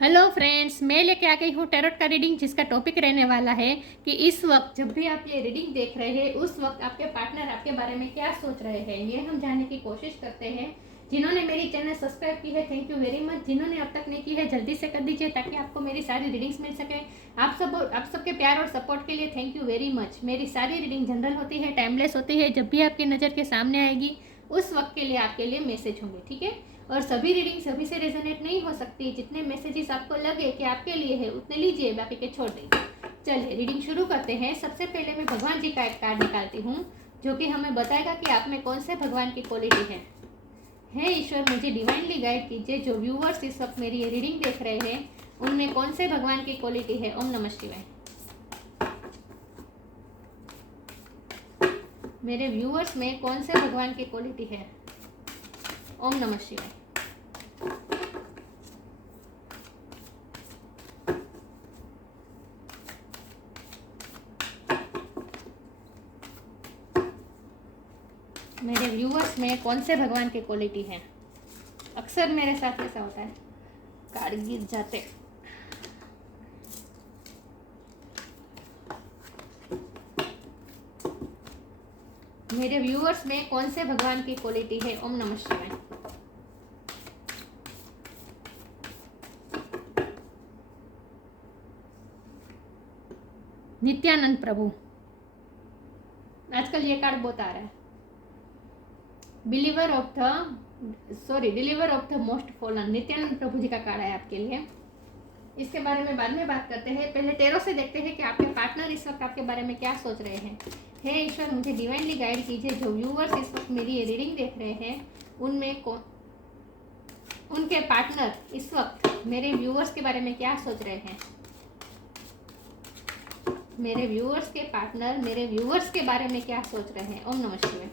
Hello friends, मैं लेके आ गई हूँ टैरोट का रीडिंग, जिसका टॉपिक रहने वाला है कि इस वक्त जब भी आप ये रीडिंग देख रहे हैं उस वक्त आपके पार्टनर आपके बारे में क्या सोच रहे हैं, ये हम जानने की कोशिश करते हैं। जिन्होंने मेरी चैनल सब्सक्राइब की है, थैंक यू वेरी मच। जिन्होंने अब तक नहीं की है, जल्दी से कर दीजिए ताकि आपको मेरी सारी रीडिंग्स मिल सके। आप सबके प्यार और सपोर्ट के लिए थैंक यू वेरी मच। मेरी सारी रीडिंग जनरल होती है, टाइमलेस होती है। जब भी आपकी नज़र के सामने आएगी उस वक्त के लिए आपके लिए मैसेज होंगे, ठीक है। और सभी रीडिंग सभी से रेजोनेट नहीं हो सकती। जितने मैसेजेस आपको लगे कि आपके लिए है उतने लीजिए, बाकी के छोड़ दीजिए। चलिए रीडिंग शुरू करते हैं। सबसे पहले मैं भगवान जी का एक कार्ड निकालती हूँ जो कि हमें बताएगा कि आप में कौन से भगवान की क्वालिटी है। हे ईश्वर, मुझे डिवाइनली गाइड कीजिए। जो व्यूअर्स इस वक्त मेरी ये रीडिंग देख रहे हैं उनमें कौन से भगवान की क्वालिटी है। ओम नमः शिवाय। मेरे व्यूअर्स में कौन से भगवान की क्वालिटी है। ओम नमः शिवाय। मेरे व्यूअर्स में कौन से भगवान की क्वालिटी है। अक्सर मेरे साथ ऐसा होता है, कार्ड गिर जाते। मेरे व्यूअर्स में कौन से भगवान की क्वालिटी है। ओम नमः शिवाय। नित्यानंद प्रभु, आजकल ये कार्ड बहुत आ रहा है। Deliver of the most fallen, Nityananda Prabhu ji का कार्ड है आपके लिए। इसके बारे में बाद में बात करते हैं। पहले टेरो से देखते हैं कि आपके पार्टनर इस वक्त आपके बारे में क्या सोच रहे हैं। हे ईश्वर, मुझे डिवाइनली गाइड कीजिए। जो व्यूअर्स इस वक्त मेरी ये रीडिंग देख रहे हैं उनमें उनके पार्टनर इस वक्त मेरे व्यूअर्स के बारे में क्या सोच रहे हैं। मेरे व्यूअर्स के पार्टनर मेरे व्यूअर्स के बारे में क्या सोच रहे हैं। ओम नमः शिवाय।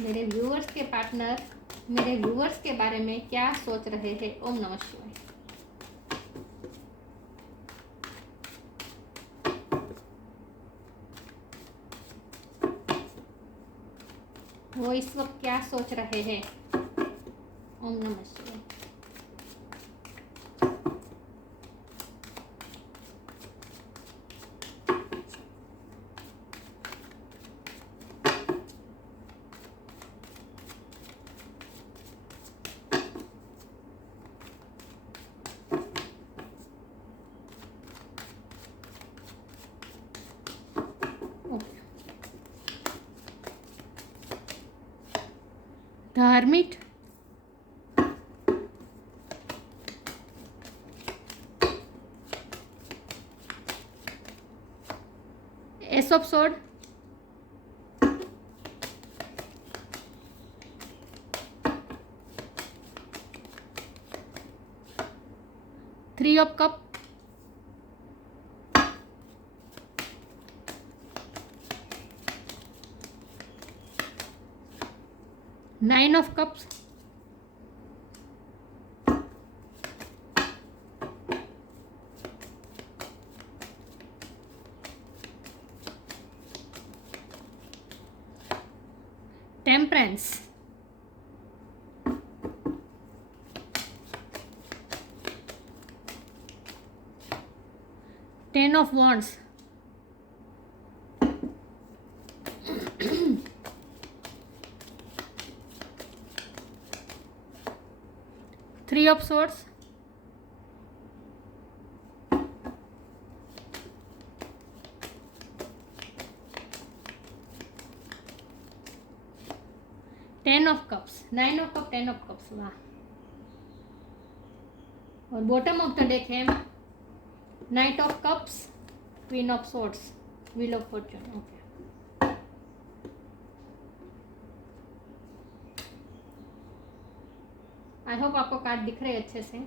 मेरे व्यूअर्स के पार्टनर मेरे व्यूअर्स के बारे में क्या सोच रहे हैं। ओम नमः शिवाय। वो इस वक्त क्या सोच रहे हैं। ओम नमः शिवाय। धार्मिक, S of sword, three of cup, nine of cups, temperance, ten of wands, three of swords, ten of cups, nine of cup, ten of cups. वाह। और बॉटम ऑफ द डेक है night of cups, queen of swords, wheel of Fortune. Okay, I hope आपको card दिख रहे हैं अच्छे से।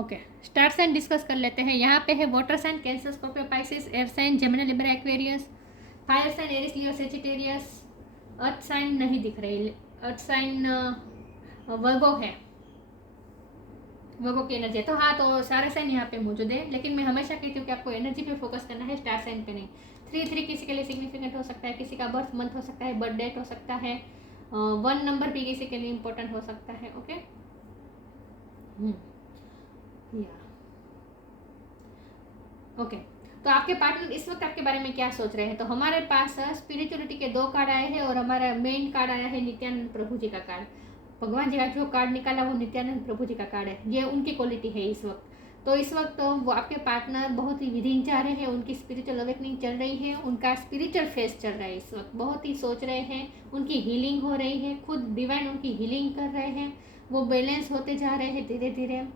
Okay, star sign discuss कर लेते हैं। यहाँ पे है water sign Cancer, Scorpio, Pisces, air sign Gemini, Libra, Aquarius, fire sign Aries, Leo, Sagittarius. Earth sign नहीं दिख रही। अर्थ साइन वर्गो है, वर्गो की एनर्जी है। तो हाँ, तो सारे साइन यहाँ पे मौजूद है, लेकिन मैं हमेशा कहती हूँ कि आपको एनर्जी पे फोकस करना है, स्टार साइन पे नहीं। 3 किसी के लिए सिग्निफिकेंट हो सकता है, किसी का बर्थ मंथ हो सकता है, बर्थ डेट हो सकता है, 1 नंबर भी किसी के लिए इम्पोर्टेंट हो सकता है। ओके, या ओके, तो आपके पार्टनर इस वक्त आपके बारे में क्या सोच रहे हैं? तो हमारे पास स्पिरिचुअलिटी के 2 कार्ड आए हैं और हमारा मेन कार्ड आया है नित्यानंद प्रभु जी का कार्ड। भगवान जी का जो कार्ड निकाला वो नित्यानंद प्रभु जी का कार्ड है, ये उनकी क्वालिटी है इस वक्त। तो इस वक्त वो आपके पार्टनर बहुत ही विधिन जा रहे हैं, उनकी स्पिरिचुअल अवेकनिंग चल रही है, उनका स्पिरिचुअल फेस चल रहा है इस वक्त, बहुत ही सोच रहे हैं, उनकी हीलिंग हो रही है, खुद डिवाइन उनकी हीलिंग कर रहे हैं, वो बैलेंस होते जा रहे हैं धीरे धीरे।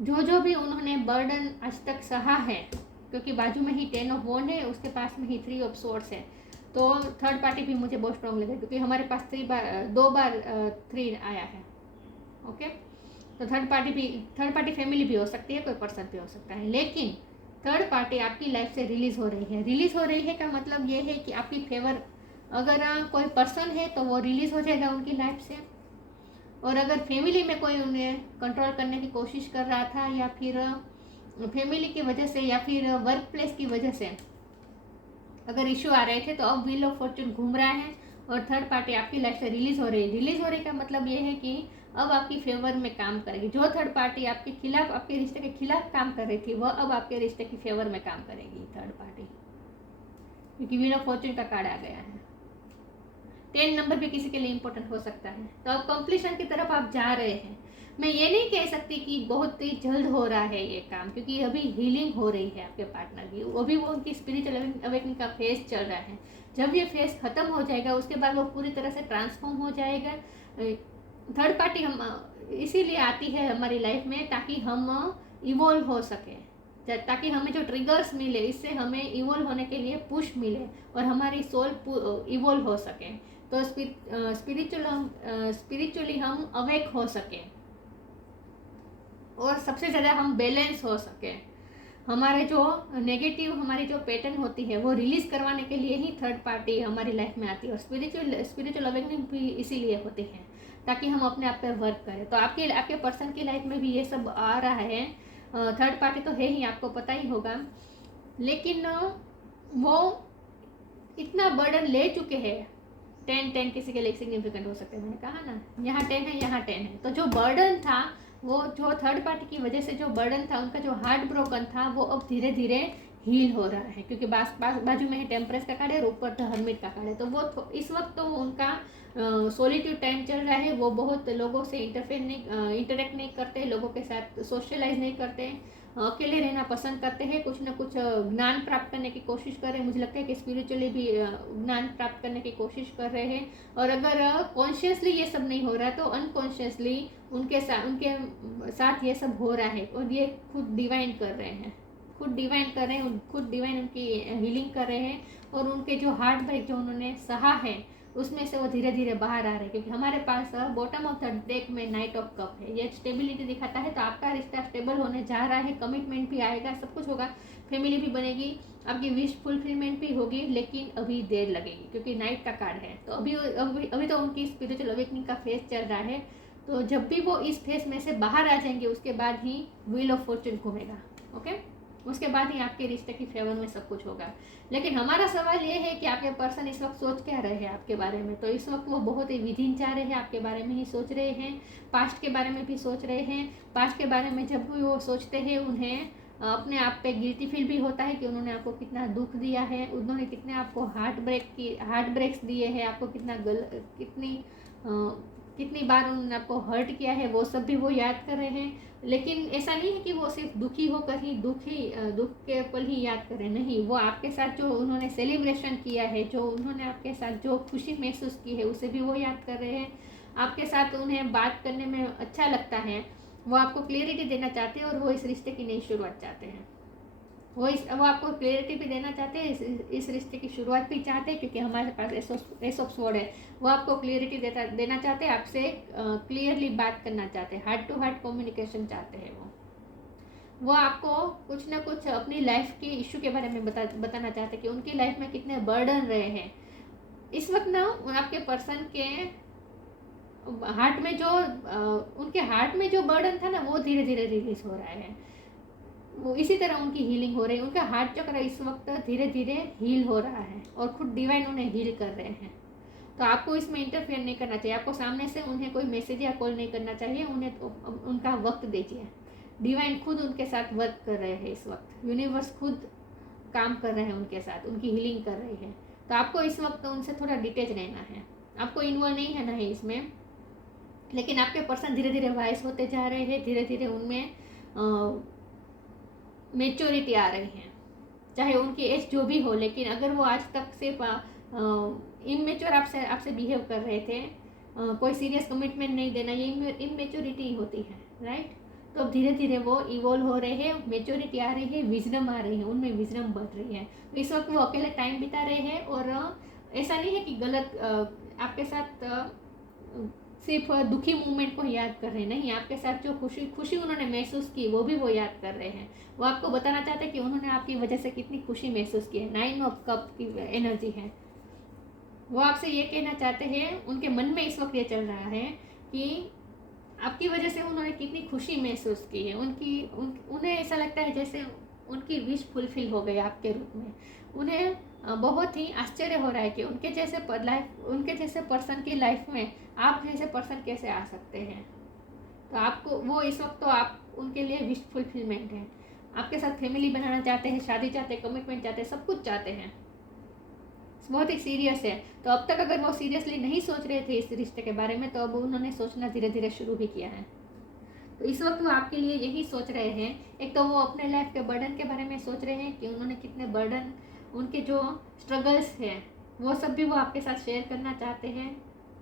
जो भी उन्होंने बर्डन आज तक सहा है, क्योंकि बाजू में ही 10 ऑफ वॉन्ड है, उसके पास में ही 3 ऑफ सोर्ड्स है, तो थर्ड पार्टी भी मुझे बहुत स्ट्रॉन्ग लगे, क्योंकि हमारे पास 2 बार 3 आया है। ओके, तो थर्ड पार्टी फैमिली भी हो सकती है, कोई पर्सन भी हो सकता है, लेकिन थर्ड पार्टी आपकी लाइफ से रिलीज हो रही है। रिलीज हो रही है का मतलब ये है कि आपकी फेवर, अगर कोई पर्सन है तो वो रिलीज हो जाएगा उनकी लाइफ से, और अगर फैमिली में कोई उन्हें कंट्रोल करने की कोशिश कर रहा था, या फिर फैमिली की वजह से, या फिर वर्क प्लेस की वजह से अगर इशू आ रहे थे, तो अब व्हील ऑफ फॉर्चून घूम रहा है और थर्ड पार्टी आपकी लाइफ से रिलीज हो रही है। रिलीज हो रही का मतलब ये है कि अब आपकी फेवर में काम करेगी। जो थर्ड पार्टी आपके खिलाफ, आपके रिश्ते के खिलाफ काम कर रही थी, वह अब आपके रिश्ते की फेवर में काम करेगी थर्ड पार्टी, क्योंकि व्हील ऑफ फॉर्चून का कार्ड आ गया है। 10 नंबर भी किसी के लिए इंपॉर्टेंट हो सकता है। तो अब कंप्लीशन की तरफ आप जा रहे हैं। मैं ये नहीं कह सकती कि बहुत ही जल्द हो रहा है ये काम, क्योंकि अभी हीलिंग हो रही है आपके पार्टनर की, अभी वो उनकी स्पिरिचुअल अवेकनिंग का फेज चल रहा है। जब ये फेज खत्म हो जाएगा, उसके बाद वो पूरी तरह से ट्रांसफॉर्म हो जाएगा। थर्ड पार्टी हम इसीलिए आती है हमारी लाइफ में, ताकि हम इवॉल्व हो सके, ताकि हमें जो ट्रिगर्स मिले, इससे हमें इवॉल्व होने के लिए पुश मिले और हमारी सोल इवॉल्व हो सके, तो स्पिरिचुअली हम अवेक हो सके, और सबसे ज़्यादा हम बैलेंस हो सके। हमारे जो नेगेटिव, हमारी जो पैटर्न होती है, वो रिलीज करवाने के लिए ही थर्ड पार्टी हमारी लाइफ में आती है, और स्पिरिचुअल अवेकनिंग भी इसीलिए होती है, ताकि हम अपने आप पे वर्क करें। तो आपके पर्सन की लाइफ में भी ये सब आ रहा है। थर्ड पार्टी तो है ही, आपको पता ही होगा, लेकिन वो इतना बर्डन ले चुके हैं। 10 किसी के लिए सिग्निफिकेंट हो सकते हैं, मैंने कहा ना, यहाँ 10 है, यहाँ 10 है, तो जो बर्डन था, वो जो थर्ड पार्टी की वजह से जो बर्डन था, उनका जो हार्ट ब्रोकन था, वो अब धीरे धीरे हील हो रहा है, क्योंकि बाजू में है टेम्परेस का कार्ड है और ऊपर तो हर्मिट का कार्ड है। तो वो इस वक्त तो उनका सोलिट्यूड टाइम चल रहा है, वो बहुत लोगों से इंटरेक्ट नहीं करते, लोगों के साथ सोशलाइज नहीं करते, अकेले रहना पसंद करते हैं, कुछ ना कुछ ज्ञान प्राप्त करने की कोशिश कर रहे हैं। मुझे लगता है कि स्पिरिचुअली भी ज्ञान प्राप्त करने की कोशिश कर रहे हैं, और अगर कॉन्शियसली ये सब नहीं हो रहा है, तो अनकॉन्शियसली उनके साथ ये सब हो रहा है, और ये खुद डिवाइन कर रहे हैं, खुद डिवाइन उनकी हीलिंग कर रहे हैं, और उनके जो हार्ट ब्रेक जो उन्होंने सहा है, उसमें से वो धीरे धीरे बाहर आ रहे हैं। क्योंकि हमारे पास बॉटम ऑफ द डेक में नाइट ऑफ कप है, ये स्टेबिलिटी दिखाता है। तो आपका रिश्ता स्टेबल होने जा रहा है, कमिटमेंट भी आएगा, सब कुछ होगा, फैमिली भी बनेगी, आपकी विश फुलफिलमेंट भी होगी, लेकिन अभी देर लगेगी, क्योंकि नाइट का कार्ड है। तो अभी तो उनकी स्पिरिचुअल अवेकनिंग का फेज चल रहा है। तो जब भी वो इस फेज में से बाहर आ जाएंगे, उसके बाद ही व्हील ऑफ फॉर्चून घूमेगा। ओके, उसके बाद ही आपके रिश्ते की फेवर में सब कुछ होगा। लेकिन हमारा सवाल ये है कि आपके पर्सन इस वक्त सोच क्या रहे हैं आपके बारे में। तो इस वक्त वो बहुत ही विधिन चाह रहे हैं, आपके बारे में ही सोच रहे हैं, पास्ट के बारे में भी सोच रहे हैं। पास्ट के बारे में जब भी वो सोचते हैं, उन्हें अपने आप पे गिल्टी फील भी होता है कि उन्होंने आपको कितना दुख दिया है, उन्होंने कितने आपको हार्ट ब्रेक्स दिए हैं, आपको कितनी बार उन्होंने आपको हर्ट किया है, वो सब भी वो याद कर रहे हैं। लेकिन ऐसा नहीं है कि वो सिर्फ दुखी होकर ही दुख के पल ही याद करें, नहीं, वो आपके साथ जो उन्होंने सेलिब्रेशन किया है, जो उन्होंने आपके साथ जो खुशी महसूस की है, उसे भी वो याद कर रहे हैं। आपके साथ उन्हें बात करने में अच्छा लगता है, वो आपको क्लियरिटी देना चाहते हैं, और वो इस रिश्ते की नई शुरुआत चाहते हैं। वो आपको क्लियरिटी भी देना चाहते हैं, इस रिश्ते की शुरुआत भी चाहते हैं, क्योंकि हमारे पास एस ऑफ स्वॉर्ड है। वो आपको क्लियरिटी देना चाहते हैं, आपसे क्लियरली बात करना चाहते हैं, हार्ट टू हार्ट कम्युनिकेशन चाहते हैं। वो आपको कुछ ना कुछ अपनी लाइफ के इशू के बारे में बताना चाहते हैं, कि उनकी लाइफ में कितने बर्डन रहे हैं। इस वक्त ना आपके पर्सन के उनके हार्ट में जो बर्डन था ना, वो धीरे धीरे रिलीज हो रहा है। वो इसी तरह उनकी हीलिंग हो रही है। उनका हार्ट चक्र इस वक्त धीरे धीरे हील हो रहा है और खुद डिवाइन उन्हें हील कर रहे हैं। तो आपको इसमें इंटरफेयर नहीं करना चाहिए। आपको सामने से उन्हें कोई मैसेज या कॉल नहीं करना चाहिए। उन्हें तो उनका वक्त दीजिए। डिवाइन खुद उनके साथ वर्क कर रहे हैं इस वक्त। यूनिवर्स खुद काम कर रहे हैं उनके साथ, उनकी हीलिंग कर रही है। तो आपको इस वक्त उनसे थोड़ा डिटेच रहना है, आपको इन्वॉल्व नहीं रहना है इसमें। लेकिन आपके पर्सन धीरे धीरे वाइस होते जा रहे हैं, धीरे धीरे उनमें मेच्योरिटी आ रही है। चाहे उनकी एज जो भी हो, लेकिन अगर वो आज तक से इमेच्योर आपसे बिहेव कर रहे थे, कोई सीरियस कमिटमेंट नहीं देना, ये इमेच्योरिटी होती है, राइट। तो अब धीरे धीरे वो इवॉल्व हो रहे हैं, मेच्योरिटी आ रही है, विजडम आ रही है, उनमें विजडम बढ़ रही है। तो इस वक्त वो अकेले टाइम बिता रहे हैं। और ऐसा नहीं है कि गलत आपके साथ सिर्फ दुखी मोमेंट को याद कर रहे हैं, नहीं, आपके साथ जो खुशी उन्होंने महसूस की वो भी वो याद कर रहे हैं। वो आपको बताना चाहते हैं कि उन्होंने आपकी वजह से कितनी खुशी महसूस की है। 9 ऑफ कप की एनर्जी है। वो आपसे ये कहना चाहते हैं, उनके मन में इस वक्त ये चल रहा है कि आपकी वजह से उन्होंने कितनी खुशी महसूस की है। उन्हें ऐसा लगता है जैसे उनकी विश फुलफिल हो गई आपके रूप में। उन्हें बहुत ही आश्चर्य हो रहा है कि उनके जैसे पर्सन की लाइफ में आप जैसे पर्सन कैसे आ सकते हैं। तो आपको वो इस वक्त तो आप उनके लिए विश फुलफिलमेंट है। आपके साथ फैमिली बनाना चाहते हैं, शादी चाहते हैं, कमिटमेंट चाहते हैं, सब कुछ चाहते हैं। बहुत ही सीरियस है। तो अब तक अगर वो सीरियसली नहीं सोच रहे थे इस रिश्ते के बारे में, तो अब उन्होंने सोचना धीरे धीरे शुरू भी किया है। तो इस वक्त वो आपके लिए यही सोच रहे हैं। एक तो वो अपने लाइफ के बर्डन के बारे में सोच रहे हैं कि उन्होंने कितने बर्डन, उनके जो स्ट्रगल्स हैं वो सब भी वो आपके साथ शेयर करना चाहते हैं।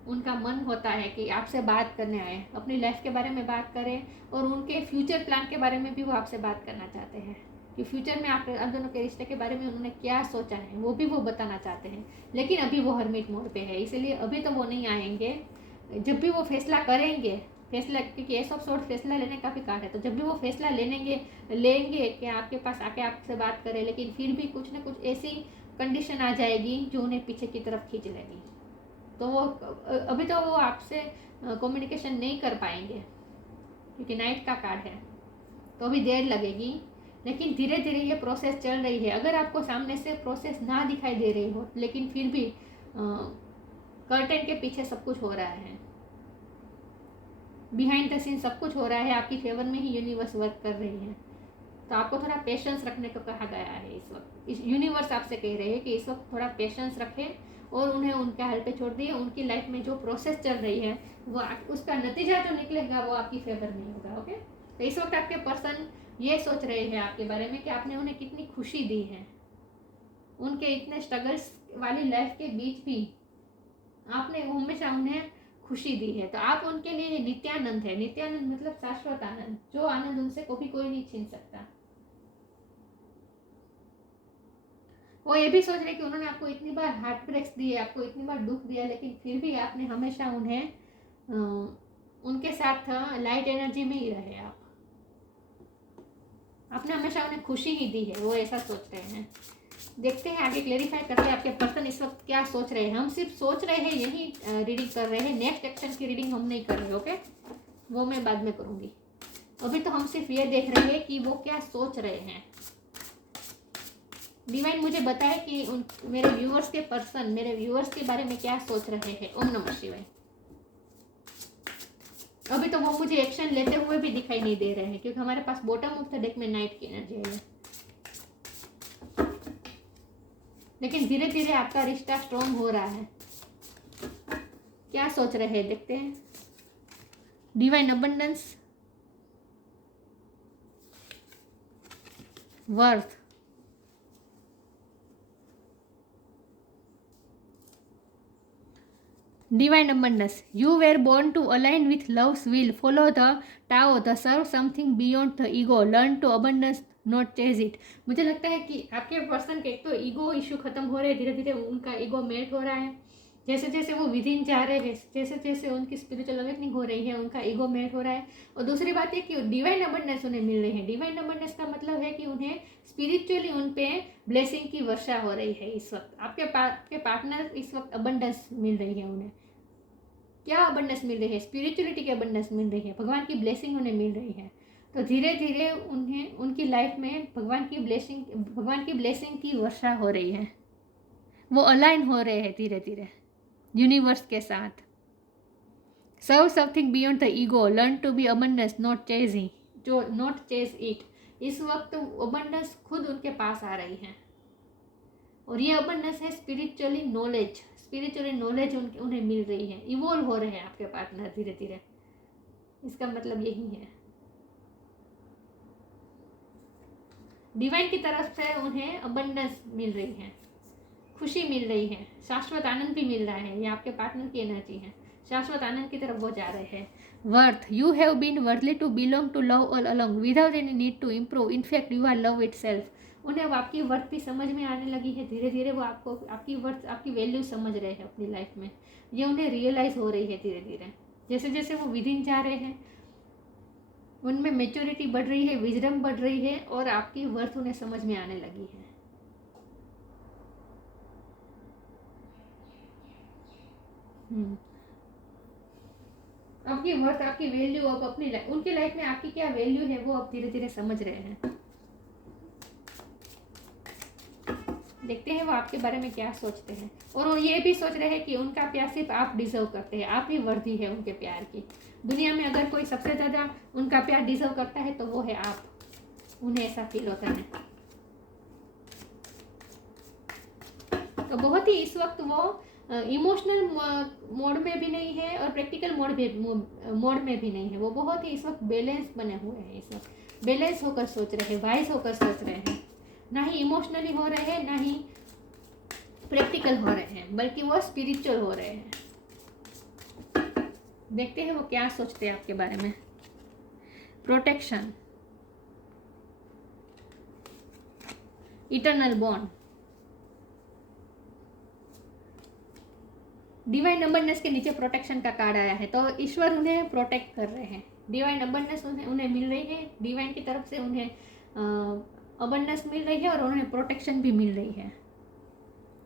उनका मन होता है कि आपसे बात करने आए, अपनी लाइफ के बारे में बात करें, और उनके फ्यूचर प्लान के बारे में भी वो आपसे बात करना चाहते हैं कि फ्यूचर में आप दोनों के रिश्ते के बारे में उन्होंने क्या सोचा है वो भी वो बताना चाहते हैं। लेकिन अभी वो हर्मिट मोड पे है, इसलिए अभी तो वो नहीं आएंगे। जब भी वो फैसला करेंगे, क्योंकि एस ऑफ सोर्ड फैसला लेने का भी कार्ड है, तो जब भी वो फैसला लेंगे कि आपके पास आके आपसे बात करें, लेकिन फिर भी कुछ ना कुछ ऐसी कंडीशन आ जाएगी जो उन्हें पीछे की तरफ खींच लेगी। तो वो अभी तो वो आपसे कम्युनिकेशन नहीं कर पाएंगे क्योंकि नाइट का कार्ड है। तो अभी देर लगेगी, लेकिन धीरे धीरे ये प्रोसेस चल रही है। अगर आपको सामने से प्रोसेस ना दिखाई दे रही हो, लेकिन फिर भी कर्टेन के पीछे सब कुछ हो रहा है, बिहाइंड द सीन सब कुछ हो रहा है, आपकी फेवर में ही यूनिवर्स वर्क कर रही है। तो आपको थोड़ा पेशेंस रखने को कहा गया है इस वक्त। इस यूनिवर्स आपसे कह रहे हैं कि इस वक्त थोड़ा पेशेंस रखें और उन्हें उनके हाल पे छोड़ दिए। उनकी लाइफ में जो प्रोसेस चल रही है वो उसका नतीजा जो निकलेगा वो आपकी फेवर में होगा। ओके, तो इस वक्त आपके पर्सन ये सोच रहे हैं आपके बारे में कि आपने उन्हें कितनी खुशी दी है। उनके इतने स्ट्रगल्स वाली लाइफ के बीच भी आपने हमेशा उन्हें खुशी दी है। तो आप उनके लिए नित्यानंद है। नित्यानंद मतलब शाश्वत आनंद, जो आनंद उनसे कभी कोई नहीं छीन सकता। वो ये भी सोच रहे कि उन्होंने आपको इतनी बार हार्ट ब्रेक्स दिए, आपको इतनी बार दुख दिया, लेकिन फिर भी आपने हमेशा उन्हें उनके साथ लाइट एनर्जी में ही रहे। आपने हमेशा उन्हें खुशी ही दी है, वो ऐसा सोच रहे हैं। देखते हैं आगे, क्लेरिफाई करते हैं आपके पर्सन इस वक्त क्या सोच रहे हैं। हम सिर्फ सोच रहे हैं, यही रीडिंग कर रहे हैं। नेक्स्ट एक्शन की रीडिंग हम नहीं कर रहे, ओके, वो मैं बाद में करूँगी। अभी तो हम सिर्फ ये देख रहे हैं कि वो क्या सोच रहे हैं। डिवाइन मुझे बताए कि मेरे व्यूअर्स के पर्सन मेरे व्यूअर्स के बारे में क्या सोच रहे हैं। ओम नमः शिवाय। अभी तो वो मुझे एक्शन लेते हुए भी दिखाई नहीं दे रहे हैं क्योंकि हमारे पास बॉटम ऑफ द डेक में नाइट की एनर्जी है। लेकिन धीरे धीरे आपका रिश्ता स्ट्रॉन्ग हो रहा है। क्या सोच रहे हैं देखते हैं। Divine abundance, worth, Divine abundance. You were born to align with love's will. Follow the Tao, the serve something beyond the ego. Learn to abundance, not chase it. मुझे लगता है कि आपके पर्सन के एक तो ईगो इशू खत्म हो रहे हैं, धीरे धीरे उनका ईगो मेल्ट हो रहा है। जैसे जैसे वो विदिन जा रहे हैं, जैसे जैसे उनकी स्पिरिचुअल अवेकनिंग हो रही है, उनका ईगो मेल्ट हो रहा है। और दूसरी बात ये कि डिवाइन अबंडेंस उन्हें मिल रही है। डिवाइन अबंडेंस का मतलब है कि उन्हें स्पिरिचुअली उन पे ब्लेसिंग की वर्षा हो रही है इस वक्त। आपके पार्टनर इस वक्त अबंडेंस मिल रही है उन्हें। क्या अबंडेंस मिल रही है? स्पिरिचुअलिटी की अबंडेंस मिल रही है, भगवान की ब्लेसिंग उन्हें मिल रही है। तो धीरे धीरे उन्हें उनकी लाइफ में भगवान की ब्लेसिंग की वर्षा हो रही है। वो अलाइन हो रहे हैं धीरे धीरे यूनिवर्स के साथ। Serve something beyond the ego, learn to be abundance not chasing, जो नॉट चेज इट। इस वक्त अबंडेंस खुद उनके पास आ रही है, और ये अबंडेंस है स्पिरिचुअली नॉलेज उन्हें मिल रही है। इवॉल्व हो रहे हैं आपके पार्टनर धीरे धीरे, इसका मतलब यही है। डिवाइन की तरफ से उन्हें अबंडेंस मिल रही है, खुशी मिल रही है, शाश्वत आनंद भी मिल रहा है। ये आपके पार्टनर की एनर्जी है, शाश्वत आनंद की तरफ वो जा रहे हैं। Worth, you have been worthly to belong to love all along without any need to improve, in fact you are love itself. उन्हें वो आपकी वर्थ भी समझ में आने लगी है धीरे धीरे। वो आपको आपकी वर्थ, आपकी वैल्यू समझ रहे हैं अपनी लाइफ में। ये उन्हें रियलाइज हो रही है धीरे धीरे। जैसे जैसे वो विदिन जा रहे हैं, उनमें मेच्योरिटी बढ़ रही है, विजडम बढ़ रही है, और आपकी वर्थ उन्हें समझ में आने लगी है। आपकी वर्थ, आपकी वैल्यू, अब अपनी उनकी लाइफ में आपकी क्या वैल्यू है वो अब धीरे धीरे समझ रहे हैं। देखते हैं वो आपके बारे में क्या सोचते हैं। और वो ये भी सोच रहे हैं कि उनका प्यार सिर्फ आप डिजर्व करते हैं, आप ही वर्दी है उनके प्यार की। दुनिया में अगर कोई सबसे ज़्यादा उनका प्यार डिजर्व करता है तो वो है आप। उन्हें ऐसा फील होता है। तो बहुत ही इस वक्त वो इमोशनल मोड में भी नहीं है और प्रैक्टिकल मोड में भी नहीं है। वो बहुत ही इस वक्त बैलेंस बने हुए हैं। इस वक्त बैलेंस होकर सोच रहे हैं, वाइज होकर सोच रहे हैं। ना ही इमोशनली हो रहे हैं, ना ही प्रैक्टिकल हो रहे हैं, बल्कि वो स्पिरिचुअल हो रहे हैं। देखते हैं वो क्या सोचते हैं आपके बारे में। Protection, eternal bond, divine abundance के नीचे प्रोटेक्शन का कार्ड आया है। तो ईश्वर उन्हें प्रोटेक्ट कर रहे हैं। डिवाइन अबंडेंस उन्हें मिल रही है, डिवाइन की तरफ से उन्हें अबंडेंस मिल रही है, और उन्हें प्रोटेक्शन भी मिल रही है।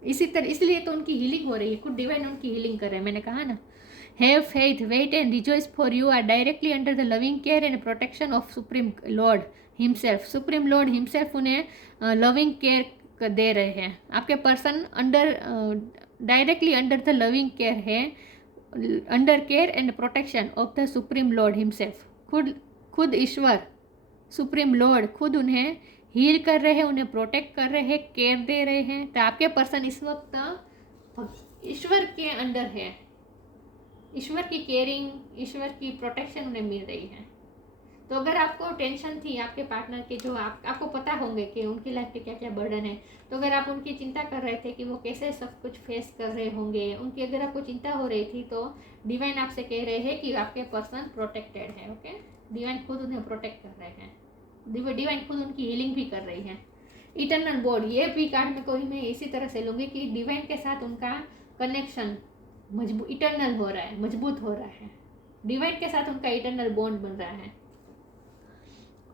इसी तरह इसलिए तो उनकी हीलिंग हो रही है। खुद डिवाइन उनकी हीलिंग कर रहे हैं। मैंने कहा ना, have faith, wait and rejoice, for you are directly under the loving care and protection of supreme lord himself. Supreme lord himself उन्हें लविंग केयर दे रहे हैं। आपके person directly under the loving care है, under care and protection of the supreme lord himself. खुद ईश्वर supreme Lord खुद उन्हें हील कर रहे हैं, उन्हें प्रोटेक्ट कर रहे हैं, केयर दे रहे हैं। तो आपके पर्सन इस वक्त ईश्वर के अंडर है। ईश्वर की केयरिंग, ईश्वर की प्रोटेक्शन उन्हें मिल रही है। तो अगर आपको टेंशन थी आपके पार्टनर की, जो आपको पता होंगे कि उनकी लाइफ पे क्या क्या बर्डन है, तो अगर आप उनकी चिंता कर रहे थे कि वो कैसे सब कुछ फेस कर रहे होंगे, उनकी अगर आपको चिंता हो रही थी, तो डिवाइन आपसे कह रहे हैं कि आपके पर्सन प्रोटेक्टेड है। ओके, डिवाइन खुद उन्हें प्रोटेक्ट कर रहे हैं। डिवाइन खुद उनकी हीलिंग भी कर रही है। इटर्नल बॉन्ड, ये भी कार्ड में कोई मैं इसी तरह से लूँगी कि डिवाइन के साथ उनका कनेक्शन इटर्नल हो रहा है, मजबूत हो रहा है। डिवाइन के साथ उनका इटर्नल बॉन्ड बन रहा है।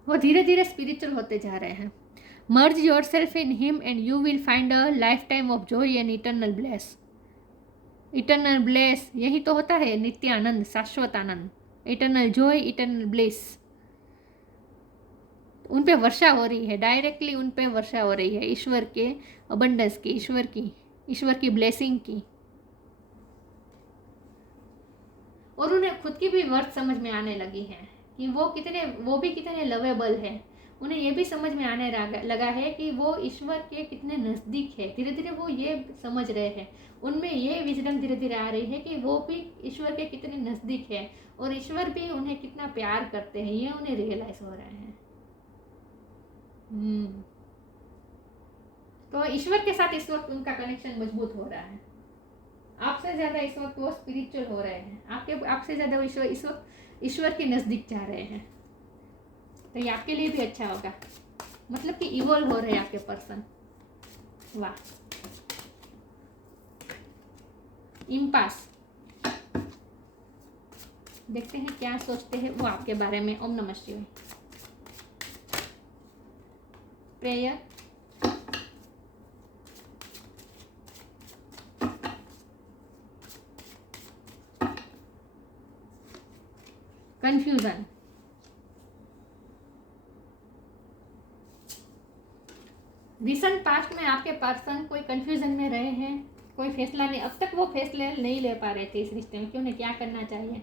वो धीरे धीरे स्पिरिचुअल होते जा रहे हैं। Merge yourself in him and you will find a lifetime of joy and eternal bliss. Eternal bliss यही तो होता है, नित्य आनंद, शाश्वत आनंद, इटर्नल जॉय, इटर्नल ब्लेस। उन पे वर्षा हो रही है, डायरेक्टली उन पे वर्षा हो रही है ईश्वर के अबंडेंस की, ईश्वर की ब्लेसिंग की। और उन्हें खुद की भी वर्थ समझ में आने लगी है कि वो भी कितने लवेबल है। उन्हें ये भी समझ में आने लगा है कि वो ईश्वर के कितने नज़दीक है। धीरे धीरे वो ये समझ रहे हैं, उनमें ये विजडम धीरे धीरे आ रही है कि वो भी ईश्वर के कितने नज़दीक है, और ईश्वर भी उन्हें कितना प्यार करते हैं, ये उन्हें रियलाइज हो रहे हैं। तो ईश्वर के साथ इस वक्त उनका कनेक्शन मजबूत हो रहा है। आपसे ज़्यादा इस वक्त वो स्पिरिचुअल हो रहे हैं। आपसे ज़्यादा वो इस वक्त ईश्वर के नज़दीक जा रहे हैं। तो ये आपके लिए भी अच्छा होगा, मतलब कि इवॉल्व हो रहे हैं आपके पर्सन। वाह। इम्पास, देखते हैं क्या सोचते हैं वो आपके बारे में। ओम नमः शिवाय। प्रेयर, कंफ्यूजन, रिसेंट पास्ट में आपके पर्सन कोई कंफ्यूजन में रहे हैं, कोई फैसला नहीं, अब तक वो फैसले नहीं ले पा रहे थे इस रिश्ते में कि उन्हें क्या करना चाहिए।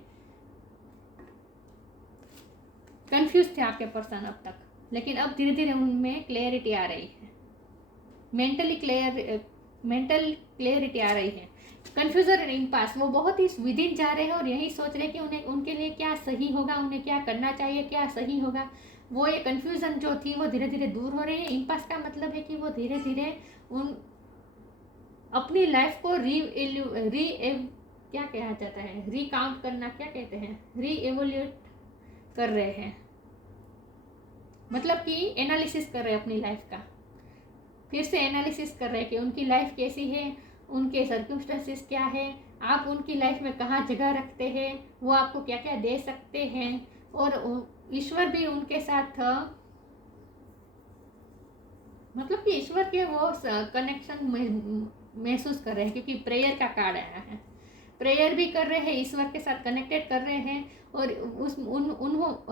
कंफ्यूज थे आपके पर्सन अब तक, लेकिन अब धीरे धीरे उनमें क्लियरिटी आ रही है, मेंटल क्लियरिटी आ रही है। कंफ्यूजन एंड इम्पास, वो बहुत ही विदिन जा रहे हैं और यही सोच रहे हैं कि उन्हें उनके लिए क्या सही होगा, उन्हें क्या करना चाहिए, क्या सही होगा। वो ये कंफ्यूजन जो थी वो धीरे धीरे दूर हो रही है। इम्पास का मतलब है कि वो धीरे धीरे उन अपनी लाइफ को क्या कहा जाता है, रिकाउंट करना, क्या कहते हैं, रीएवोल्यूट कर रहे हैं, मतलब कि एनालिसिस कर रहे हैं अपनी लाइफ का, फिर से एनालिसिस कर रहे हैं कि उनकी लाइफ कैसी है, उनके सर्कमस्टेंसेस क्या है, आप उनकी लाइफ में कहाँ जगह रखते हैं, वो आपको क्या क्या दे सकते हैं, और ईश्वर भी उनके साथ था, मतलब कि ईश्वर के वो कनेक्शन महसूस कर रहे हैं, क्योंकि प्रेयर का कार्ड आया है। प्रेयर भी कर रहे हैं, ईश्वर के साथ कनेक्टेड कर रहे हैं, और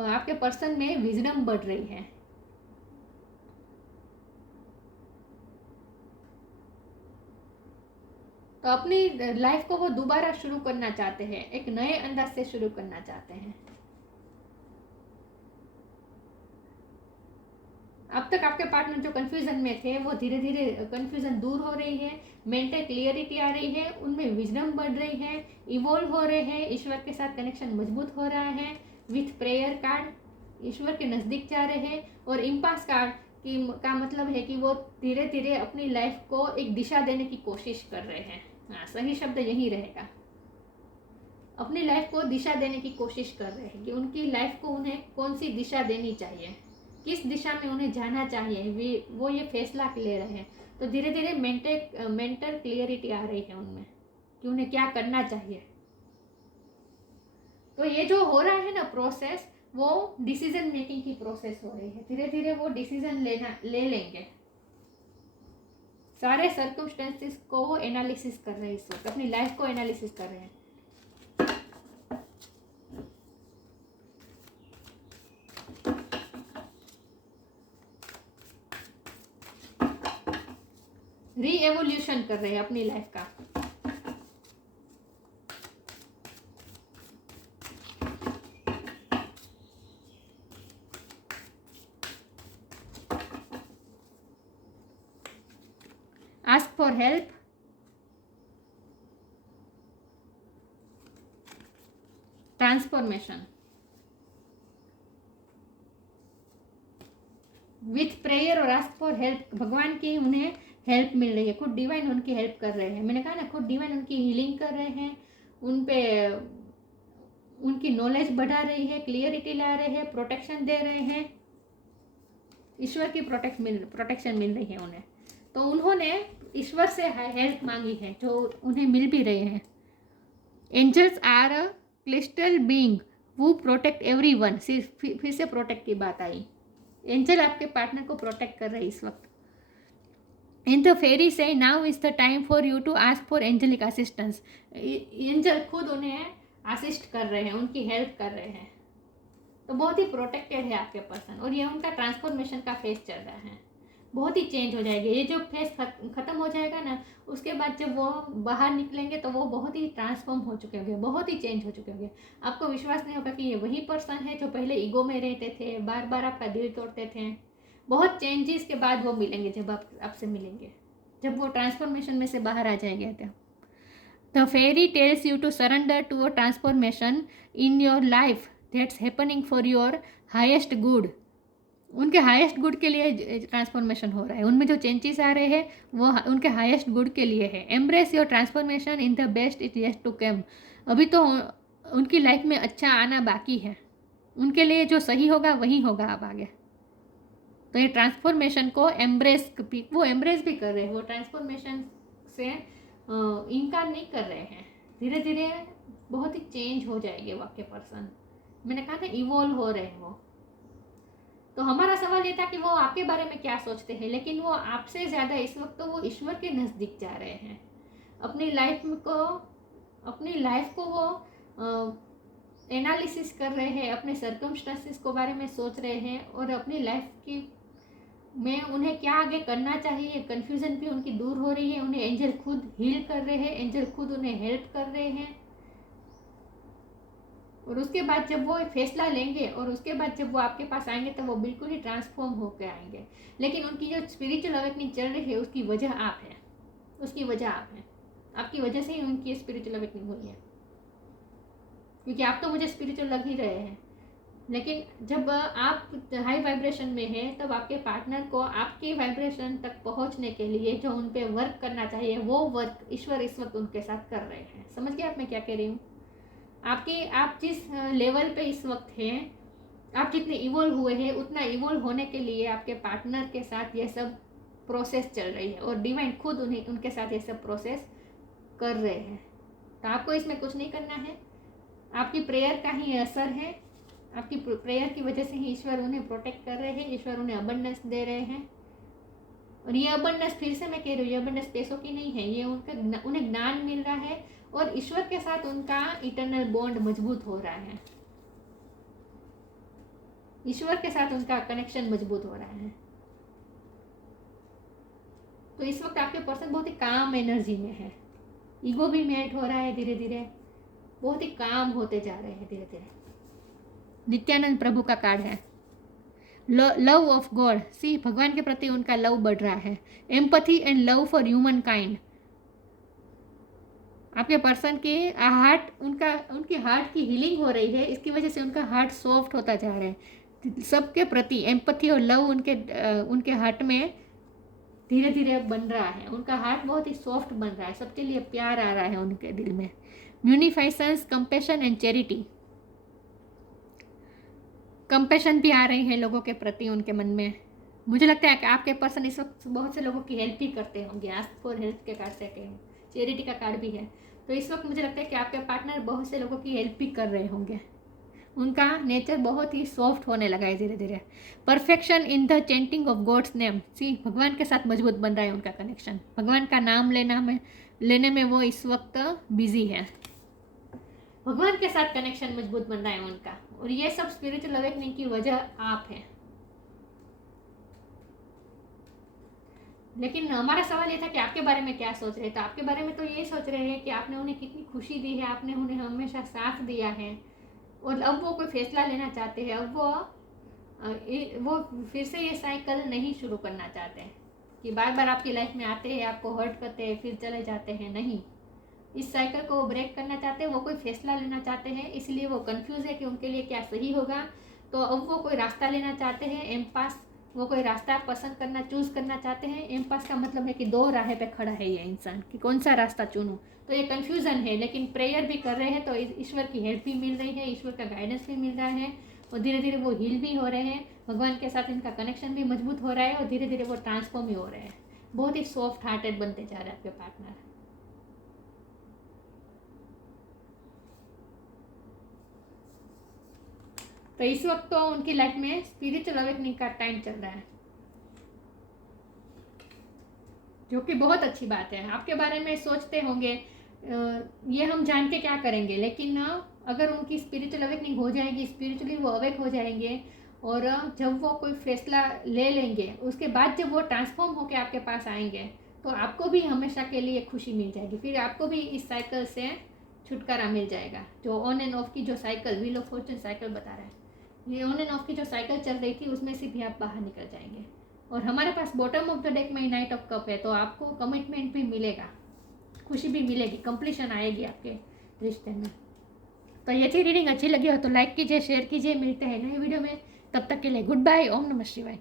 आपके पर्सन में विजडम बढ़ रही है। तो अपनी लाइफ को वो दोबारा शुरू करना चाहते हैं, एक नए अंदाज से शुरू करना चाहते हैं। अब तक आपके पार्टनर जो कंफ्यूजन में थे वो धीरे धीरे कंफ्यूजन दूर हो रही है, मेंटल क्लियरिटी आ रही है, उनमें विजडम बढ़ रही है, इवॉल्व हो रहे हैं, ईश्वर के साथ कनेक्शन मजबूत हो रहा है। विथ प्रेयर कार्ड ईश्वर के नज़दीक जा रहे हैं, और इम्पास कार्ड का मतलब है कि वो धीरे धीरे अपनी लाइफ को एक दिशा देने की कोशिश कर रहे हैं। हाँ, सही शब्द यही रहेगा, अपनी लाइफ को दिशा देने की कोशिश कर रहे हैं कि उनकी लाइफ को उन्हें कौन सी दिशा देनी चाहिए, किस दिशा में उन्हें जाना चाहिए, वो ये फैसला ले रहे हैं। तो धीरे धीरे मेंटल क्लियरिटी आ रही है उनमें कि उन्हें क्या करना चाहिए। तो ये जो हो रहा है ना प्रोसेस, वो डिसीजन मेकिंग की प्रोसेस हो रही है। धीरे धीरे वो डिसीजन ले लेंगे, सारे सर्कमस्टेंसेस को वो एनालिसिस कर रहे हैं, इस वक्त अपनी लाइफ को एनालिसिस कर रहे हैं। रीएवोल्यूशन कर रहे हैं अपनी लाइफ का। Ask for help, transformation, with prayer और आस्क फॉर हेल्प, भगवान की उन्हें हेल्प मिल रही है, खुद डिवाइन उनकी हेल्प कर रहे हैं। मैंने कहा ना, खुद डिवाइन उनकी हीलिंग कर रहे हैं, उन पे उनकी नॉलेज बढ़ा रही है, क्लियरिटी ला रहे हैं, प्रोटेक्शन दे रहे हैं, ईश्वर की प्रोटेक्शन मिल रही है उन्हें। तो उन्होंने ईश्वर से हेल्प मांगी है, जो उन्हें मिल भी रहे हैं। Angels are a crystal being वो प्रोटेक्ट एवरीवन, फिर से प्रोटेक्ट की बात आई। एंजल आपके पार्टनर को प्रोटेक्ट कर रहे हैं इस वक्त। इन द फेरी से now is the time for you to ask for angelic assistance, angel खुद उन्हें असिस्ट कर रहे हैं, उनकी हेल्प कर रहे हैं। तो बहुत ही प्रोटेक्टेड है आपके पर्सन, और ये उनका ट्रांसफॉर्मेशन का फेज चल रहा है, बहुत ही चेंज हो जाएगी। ये जो फेज खत्म हो जाएगा ना, उसके बाद जब वो बाहर निकलेंगे तो वो बहुत ही ट्रांसफॉर्म हो चुके होंगे, बहुत ही चेंज हो चुके होंगे। आपको विश्वास नहीं होगा कि ये वही पर्सन है जो पहले ईगो में रहते थे, बार बार आपका दिल तोड़ते थे। बहुत चेंजेस के बाद वो मिलेंगे, जब आपसे मिलेंगे, जब वो ट्रांसफॉर्मेशन में से बाहर आ जाएंगे। The fairy tells you to surrender to a transformation in your life that's happening for your highest good. उनके हाईएस्ट गुड के लिए ट्रांसफॉर्मेशन हो रहा है, उनमें जो चेंजेस आ रहे हैं वो उनके हाईएस्ट गुड के लिए है। Embrace your transformation in the best it yet to come. अभी तो उनकी लाइफ में अच्छा आना बाकी है, उनके लिए जो सही होगा वही होगा अब आगे। तो ये ट्रांसफॉर्मेशन को वो एम्ब्रेस भी कर रहे हैं, वो ट्रांसफॉर्मेशन से इनकार नहीं कर रहे हैं। धीरे धीरे बहुत ही चेंज हो जाएंगे वो आपके पर्सन। मैंने कहा था इवॉल्व हो रहे हैं वो। तो हमारा सवाल ये था कि वो आपके बारे में क्या सोचते हैं, लेकिन वो आपसे ज़्यादा इस वक्त तो वो ईश्वर के नज़दीक जा रहे हैं। अपनी लाइफ को वो एनालिसिस कर रहे हैं, अपने सर्कमस्टेंसेस के बारे में सोच रहे हैं, और अपनी लाइफ की मैं उन्हें क्या आगे करना चाहिए, कन्फ्यूज़न भी उनकी दूर हो रही है, उन्हें एंजल खुद हील कर रहे हैं, एंजल खुद उन्हें हेल्प कर रहे हैं। और उसके बाद जब वो फैसला लेंगे और उसके बाद जब वो आपके पास आएंगे तो वो बिल्कुल ही ट्रांसफॉर्म होकर आएंगे। लेकिन उनकी जो स्पिरिचुअल अवेकनिंग चल रही है उसकी वजह आप हैं, उसकी वजह आप हैं, आपकी वजह से ही उनकी स्पिरिचुअल अवेकनिंग हुई है। क्योंकि आप तो मुझे स्पिरिचुअल लग ही रहे हैं, लेकिन जब आप हाई वाइब्रेशन में हैं तब आपके पार्टनर को आपके वाइब्रेशन तक पहुंचने के लिए जो उन पे वर्क करना चाहिए वो वर्क ईश्वर इस वक्त उनके साथ कर रहे हैं। समझ गए आप मैं क्या कह रही हूँ? आप जिस लेवल पे इस वक्त हैं, आप जितने इवोल्व हुए हैं उतना इवोल्व होने के लिए आपके पार्टनर के साथ ये सब प्रोसेस चल रही है और डिवाइन खुद उन्हें उनके साथ ये सब प्रोसेस कर रहे हैं। तो आपको इसमें कुछ नहीं करना है, आपकी प्रेयर का ही असर है। आपकी प्रेयर की वजह से ही ईश्वर उन्हें प्रोटेक्ट कर रहे हैं, ईश्वर उन्हें अबंडेंस दे रहे हैं। और ये अबंडेंस फिर से मैं कह रही हूँ, ये अबंडेंस पैसों की नहीं है, ये उन्हें ज्ञान मिल रहा है और ईश्वर के साथ उनका इटर्नल बॉन्ड मजबूत हो रहा है, ईश्वर के साथ उनका कनेक्शन मजबूत हो रहा है। तो इस वक्त आपके पर्सन बहुत ही काम एनर्जी में है, ईगो भी मेल्ट हो रहा है धीरे धीरे, बहुत ही काम होते जा रहे हैं धीरे धीरे। नित्यानंद प्रभु का कार्ड है, लव ऑफ गॉड। सी भगवान के प्रति उनका लव बढ़ रहा है, empathy and love for human kind. आपके पर्सन के हार्ट, उनके हार्ट की हीलिंग हो रही है, इसकी वजह से उनका हार्ट सॉफ्ट होता जा रहा है सबके प्रति। एम्पैथी और लव उनके हार्ट में धीरे धीरे बन रहा है, उनका हार्ट बहुत ही सॉफ्ट बन रहा है, सबके लिए प्यार आ रहा है उनके दिल में। म्यूनिफाइसेंस, कंपैशन एंड चैरिटी। कंपैशन भी आ रही है लोगों के प्रति उनके मन में। मुझे लगता है कि आपके पर्सन इस वक्त बहुत से लोगों की हेल्प भी करते होंगे। आस्क फॉर हेल्प के कार्ड से कहें, चैरिटी का कार्ड भी है। तो इस वक्त मुझे लगता है कि आपके पार्टनर बहुत से लोगों की हेल्प भी कर रहे होंगे, उनका नेचर बहुत ही सॉफ्ट होने लगा है धीरे धीरे। Perfection in the chanting of God's name. See भगवान के साथ मजबूत बन रहा है उनका कनेक्शन, भगवान का नाम लेने में वो इस वक्त बिजी है, भगवान के साथ कनेक्शन मजबूत बन रहा है उनका। और ये सब स्पिरिचुअल अवेकनिंग की वजह आप हैं। लेकिन हमारा सवाल ये था कि आपके बारे में क्या सोच रहे थे। आपके बारे में तो ये सोच रहे हैं कि आपने उन्हें कितनी खुशी दी है, आपने उन्हें हमेशा साथ दिया है और अब वो कोई फैसला लेना चाहते हैं। अब वो फिर से ये साइकिल नहीं शुरू करना चाहते हैं कि बार बार आपकी लाइफ में आते हैं, आपको हर्ट करते हैं, फिर चले जाते हैं। नहीं, इस साइकिल को वो ब्रेक करना चाहते हैं, वो कोई फैसला लेना चाहते हैं। इसलिए वो कंफ्यूज है कि उनके लिए क्या सही होगा। तो अब वो कोई रास्ता लेना चाहते हैं, एम्पास। वो कोई रास्ता पसंद करना, चूज़ करना चाहते हैं। एम्पास का मतलब है कि दो राह पे खड़ा है ये इंसान कि कौन सा रास्ता चुनूं। तो ये कन्फ्यूज़न है, लेकिन प्रेयर भी कर रहे हैं तो ईश्वर की हेल्प भी मिल रही है, ईश्वर का गाइडेंस भी मिल रहा है और धीरे धीरे वो हील भी हो रहे हैं। भगवान के साथ इनका कनेक्शन भी मजबूत हो रहा है और धीरे धीरे वो ट्रांसफॉर्म भी हो रहे हैं। बहुत ही सॉफ्ट हार्टेड बनते जा रहे हैं आपके पार्टनर। तो इस वक्त तो उनकी लाइफ में स्पिरिचुअल अवेकनिंग का टाइम चल रहा है, जो कि बहुत अच्छी बात है। आपके बारे में सोचते होंगे ये हम जान के क्या करेंगे, लेकिन अगर उनकी स्पिरिचुअल अवेकनिंग हो जाएगी, स्पिरिचुअली वो अवेक हो जाएंगे और जब वो कोई फैसला ले लेंगे, उसके बाद जब वो ट्रांसफॉर्म होकर आपके पास आएंगे तो आपको भी हमेशा के लिए खुशी मिल जाएगी। फिर आपको भी इस साइकिल से छुटकारा मिल जाएगा। जो ऑन एंड ऑफ की जो cycle, wheel of Fortune cycle बता रहा है, ये ऑन एंड ऑफ की जो साइकिल चल रही थी उसमें से भी आप बाहर निकल जाएंगे। और हमारे पास बॉटम ऑफ द डेक में नाइट ऑफ कप है, तो आपको कमिटमेंट भी मिलेगा, खुशी भी मिलेगी, कंप्लीशन आएगी आपके रिश्ते में। तो ये थी रीडिंग। अच्छी लगी हो तो लाइक कीजिए, शेयर कीजिए। मिलते हैं नए वीडियो में, तब तक के लिए गुड बाय। ओम नमः शिवाय।